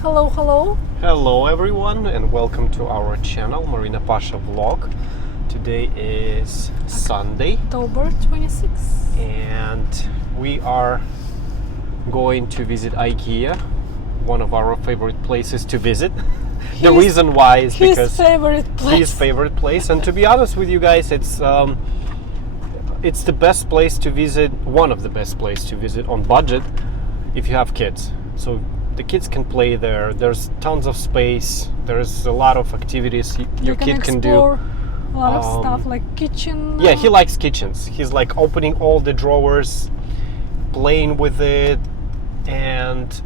Hello, hello. Hello everyone and welcome to our channel marina&pashavlog. Today is Sunday October 26th. and we are going to visit IKEA, one of our favorite places to visit. The reason why is because his favorite place, and to be honest with you guys, it's the best place to visit, one of the best places to visit on budget if you have kids. So the kids can play there. There's tons of space. There's a lot of activities your kid can do. A lot of stuff like kitchen. Yeah, he likes kitchens. He's like opening all the drawers, playing with it, and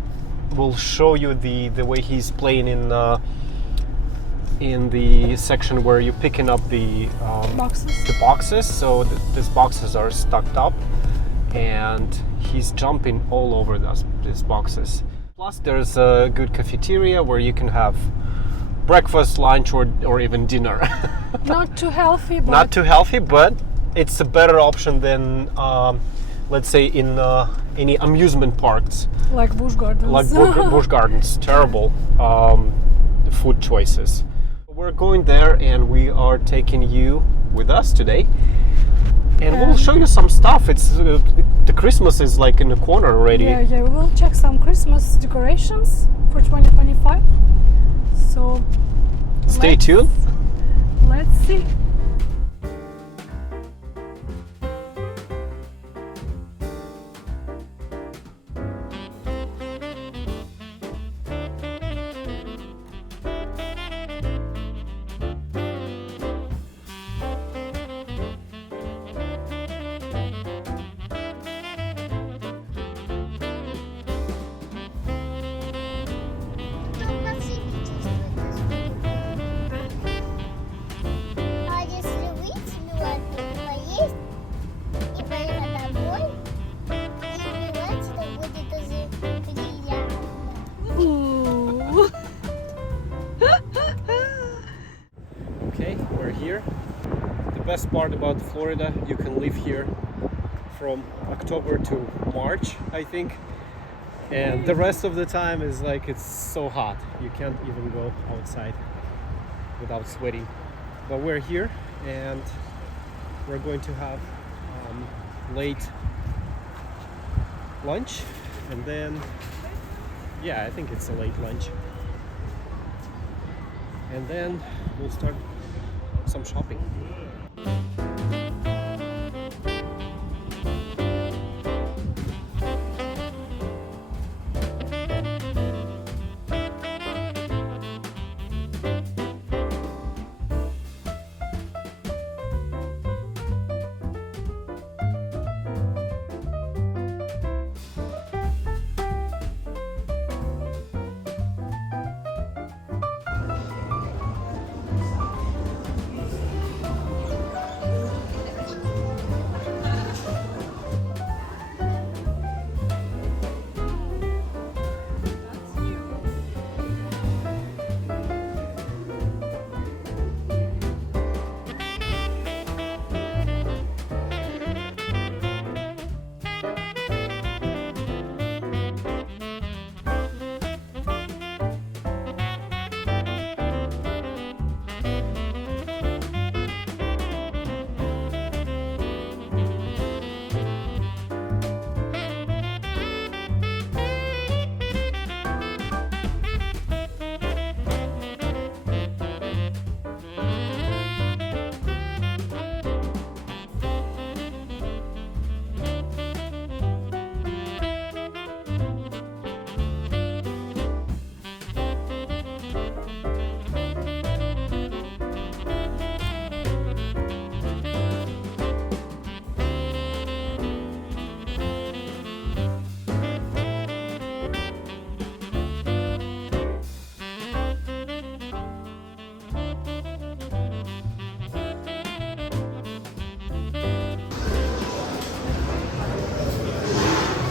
we'll show you the way he's playing in the section where you're picking up the boxes. So these boxes are stacked up, and he's jumping all over these boxes. Plus, there's a good cafeteria where you can have breakfast, lunch, or even dinner. Not too healthy, but it's a better option than, let's say, in any amusement parks. Like Busch Gardens. Busch Gardens. Terrible food choices. We're going there, and we are taking you with us today. And we'll show you some stuff. It's the Christmas is like in the corner already. Yeah, we will check some Christmas decorations for 2025. So stay tuned. Let's see. Okay, we're here. The best part about Florida, you can live here from October to March, I think. And the rest of the time is like it's so hot. You can't even go outside without sweating. But we're here and we're going to have late lunch, and then I think it's a late lunch, and then we'll start some shopping.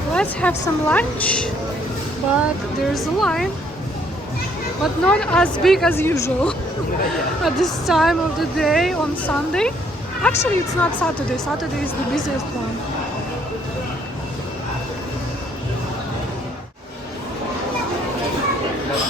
Let's have some lunch, but there's a line, but not as big as usual at this time of the day on Sunday. Actually, it's not Saturday. Saturday is the busiest one. That's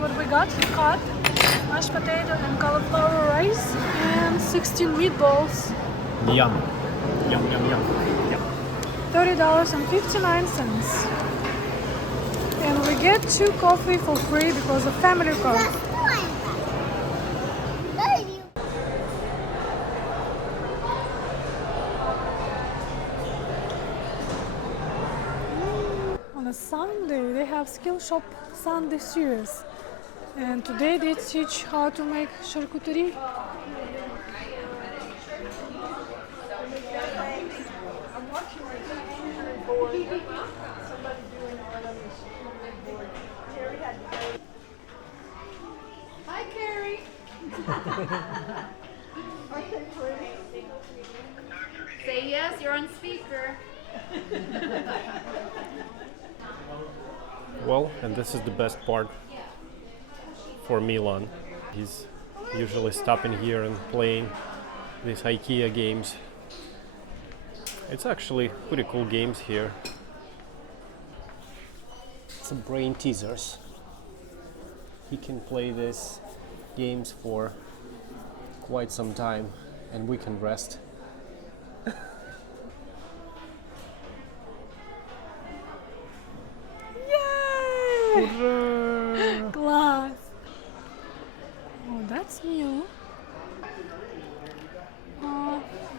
what we got. Cod, mashed potato and cauliflower rice, and 16 meatballs. Yum. Yum, yum, yum. Yum. $30.59. And we get 2 coffee for free because of family card. On a Sunday, they have skill shop Sunday series. And today they teach how to make charcuterie. Hi, Carrie. Say yes, you're on speaker. Well, and this is the best part for Milan. He's usually stopping here and playing these IKEA games. It's actually pretty cool games here. Some brain teasers. He can play these games for quite some time and we can rest. Yay! Glass. Oh, that's new.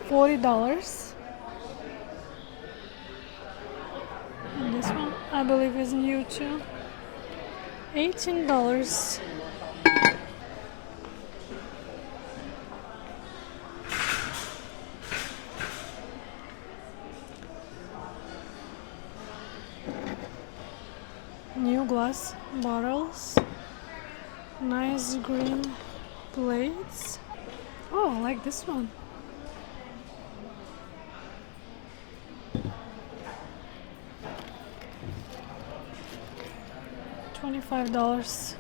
$40. And this one, I believe, is new too. $18. New glass bottles. Nice green plates. Oh, I like this one. $25.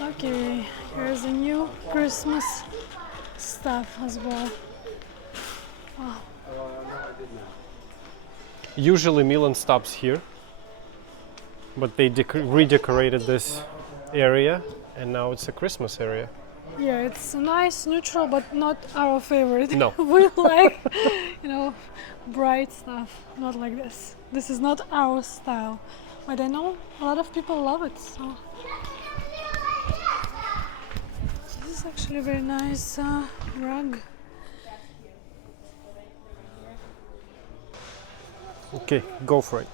Okay, here's a new Christmas stuff as well. Wow. Usually Milan stops here, but they redecorated this area and now it's a Christmas area. Yeah, it's nice, neutral, but not our favorite. No. We like, bright stuff, not like this. This is not our style, but I know a lot of people love it. So this is actually a very nice rug. Okay, go for it.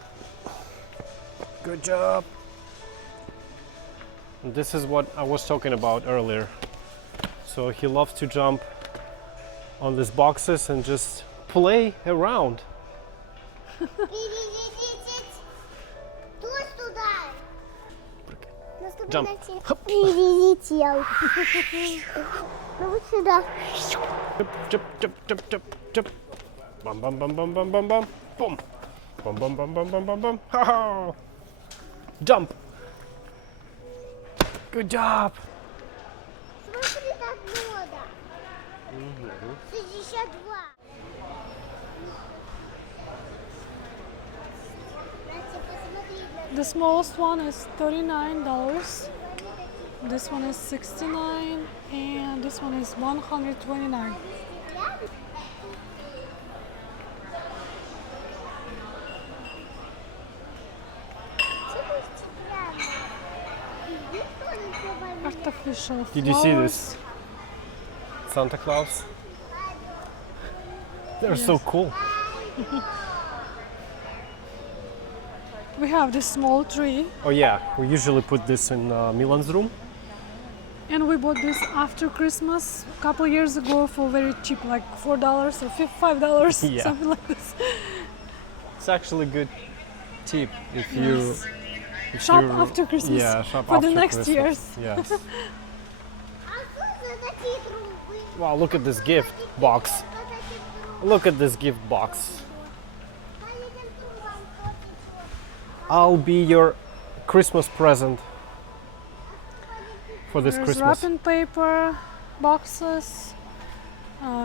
Good job. This is what I was talking about earlier. So he loves to jump on these boxes and just play around. Jump. Jump, jump, jump, jump, jump. Bum, bum, bum, bum, bum, bum, bum. Boom. Bum, bum, bum, bum, bum, bum, bum. Ha-ha. Jump. Good job. The smallest one is $39. This one is $69, and this one is $129. Artificial flowers. Did you see this? Santa Claus? They're so cool. We have this small tree, Oh yeah, we usually put this in Milan's room. and we bought this after Christmas a couple years ago for very cheap, like $4 or $5, Yeah. something like this. It's actually a good tip if you Shop after Christmas, shop for after the next Christmas. years. Yes. Wow, look at this gift box. Look at this gift box. I'll be your Christmas present for this There's Christmas. wrapping paper, boxes,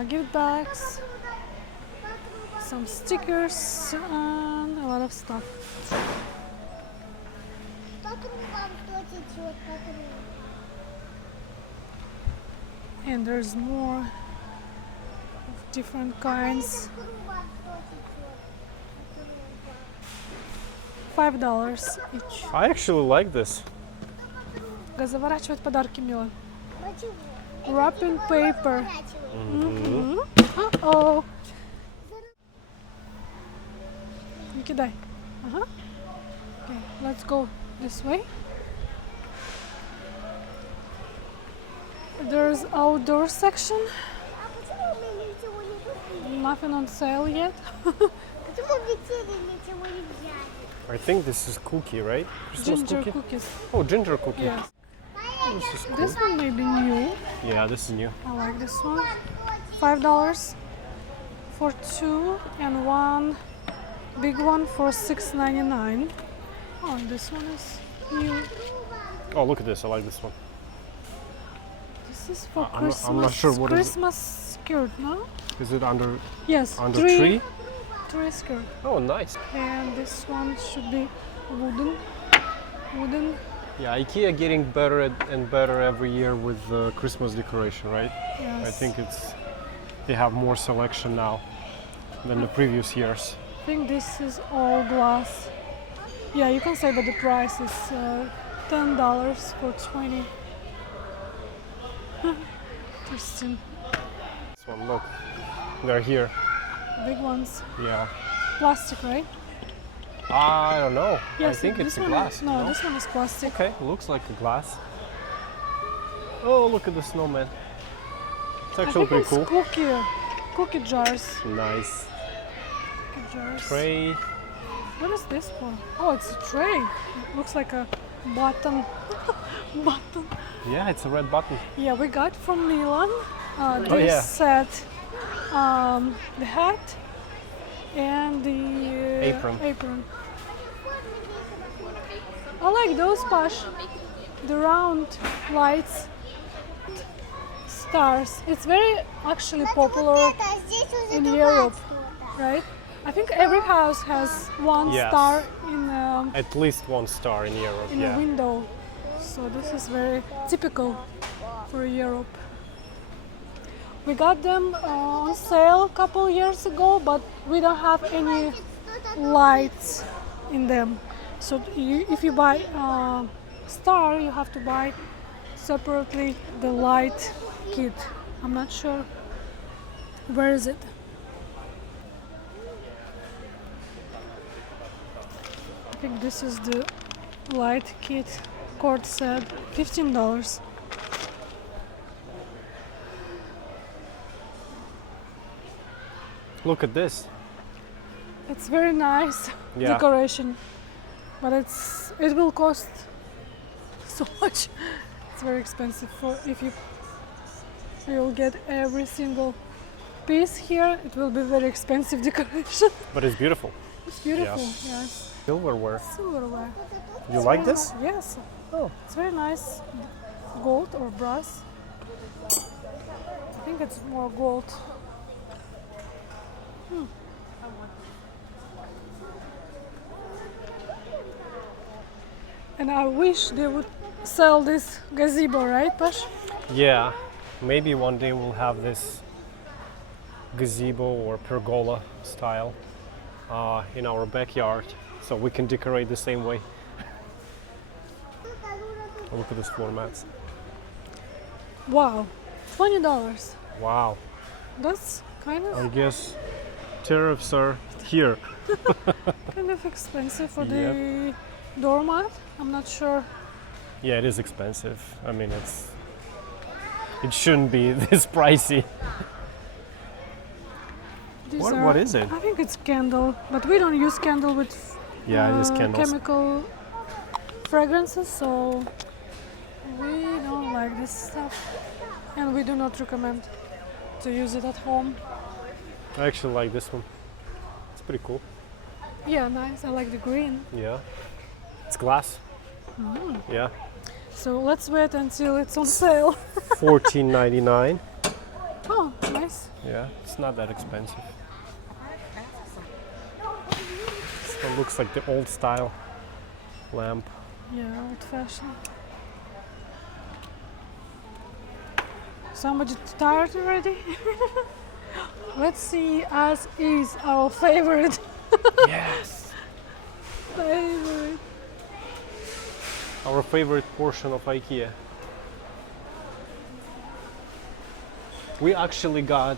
gift bags, some stickers, and a lot of stuff. And there's more of different kinds. $5 each. I actually like this. Заворачивать подарки, Мила. Wrapping paper. Uh-oh. Не кидай. Ага. Okay, let's go this way. There's outdoor section. Nothing on sale yet. I think this is cookie, right? Christmas Ginger cookie? cookies. Oh, ginger cookie. Yes. This is cool. This one may be new. Yeah, this is new. I like this one. $5 for two, and one big one for $6.99. Oh, and this one is new. Oh, look at this. I like this one. This is for I'm Christmas. not sure what is it. Christmas skirt, no? Is it under Yes. tree? Tree skirt. Oh, nice. And this one should be wooden. Yeah, IKEA getting better and better every year with the Christmas decoration, right? Yes. I think they have more selection now than the previous years. I think this is all glass. Yeah, you can say that the price is $10 for 20. Interesting. This one, look, they're here. Big ones. Yeah. Plastic, right? I don't know. Yes, I think this it's a one glass. Is, no, this one is plastic. Okay, looks like a glass. Oh, look at the snowman. It's I actually think pretty it's cool. cookie jars. Nice. Cookie jars. Tray. What is this for? Oh, it's a tray. It looks like a button. Button. Yeah, it's a red button. Yeah, we got from Milan this yeah. set, the hat and the apron. I like those, Pash. The round lights, stars. It's very actually popular in Europe, right? I think every house has one Yes. star in At least one star in Europe, in yeah. a window. So this is very typical for Europe. We got them on sale a couple years ago, but we don't have any lights in them. So if you buy a star, you have to buy separately the light kit. I'm not sure. Where is it? I think this is the light kit. Cord set, $15. Look at this. It's very nice Yeah. decoration, but it will cost so much. It's very expensive for if you'll get every single piece here. It will be very expensive decoration. But it's beautiful. It's beautiful. Yes. Yes. Silverware. Silverware. You like this? Yes. Oh. It's very nice. Gold or brass. I think it's more gold. And I wish they would sell this gazebo, right, Pash? Yeah. Maybe one day we'll have this gazebo or pergola style in our backyard, so we can decorate the same way. Look at these floor mats. Wow, $20. Wow. That's kind I of guess tariffs are here. expensive for the doormat. I'm not sure. Yeah, it is expensive. I mean, it shouldn't be this pricey. These What is it? I think it's candle, but we don't use candle with Yeah, it is candles. chemical fragrances, so we don't like this stuff, and we do not recommend to use it at home. I actually like this one. It's pretty cool. Yeah, nice. I like the green. Yeah. It's glass. Yeah. So let's wait until it's on sale. $14.99. Oh, nice. Yeah, it's not that expensive. It looks like the old style lamp. Yeah, old fashioned. Somebody tired already? Let's see as is our favorite. Yes. Favorite. Our favorite portion of IKEA. We actually got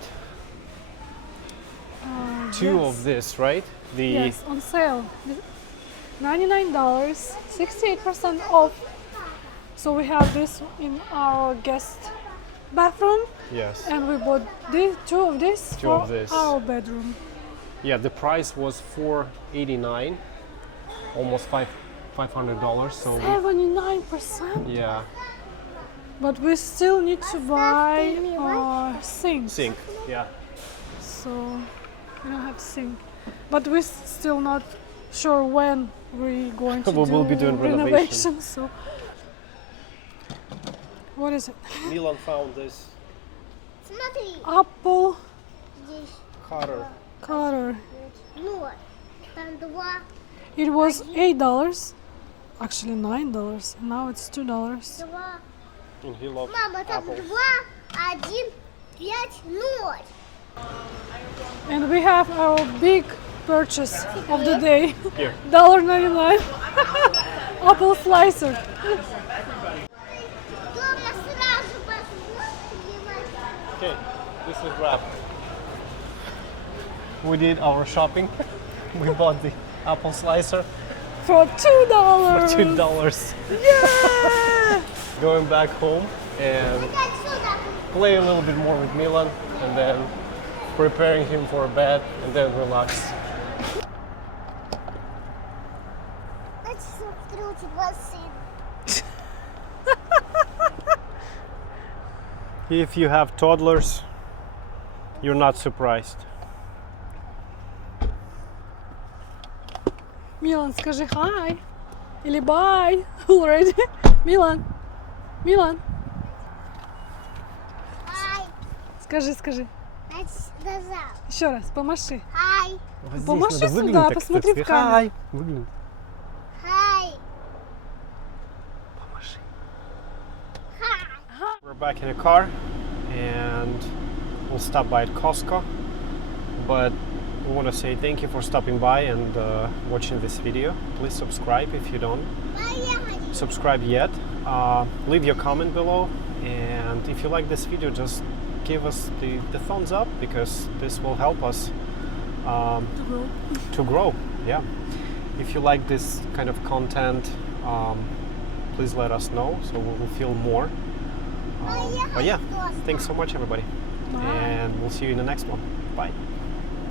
two yes. of this, right? The Yes, on sale. $99, 68% off. So we have this in our guest bathroom, yes. and we bought two of this Two for of this. our bedroom. Yeah, the price was $489, almost $500. So 79%. yeah, But we still need to buy sink. sink. Yeah, So we don't have sink. But we're still not sure when we're going to We will be doing renovation. So what is it? Milan found this Смотри, Apple здесь cutter. cutter. ноль. Там два. It was $8, actually $9. Now it's $2. Два. And he loves Мама, там apples. 2, 1, 5, 0. And we have our big purchase of the day. Here. $1.99 apple slicer. Дома сразу посмотрим. Okay, this is wrap. We did our shopping. We bought the apple slicer For $2. for $2. Yeah! Going back home and Отсюда. play a little bit more with Milan, and then preparing him for bed, and then relax. Значит, смотри, у тебя сын. If you have toddlers, you're not surprised. Милан, скажи hi. Или bye already. Милан. Милан. Ай. Скажи. Значит, до завтра. Еще раз, помаши. Ай. Вот Помаши здесь надо сюда, выглянуть так, посмотри кстати. в камеру. Хай! Выглянуть. Хай. Помаши. Хай. We're back in a car and we'll stop by at Costco, but we want to say thank you for stopping by and watching this video. Please subscribe if you don't Поехали. subscribe yet. Leave your comment below, and if you like this video, just give us the thumbs up, because this will help us to grow. Yeah, if you like this kind of content, please let us know so we will feel more. But yeah, thanks so much everybody, and we'll see you in the next one. Bye.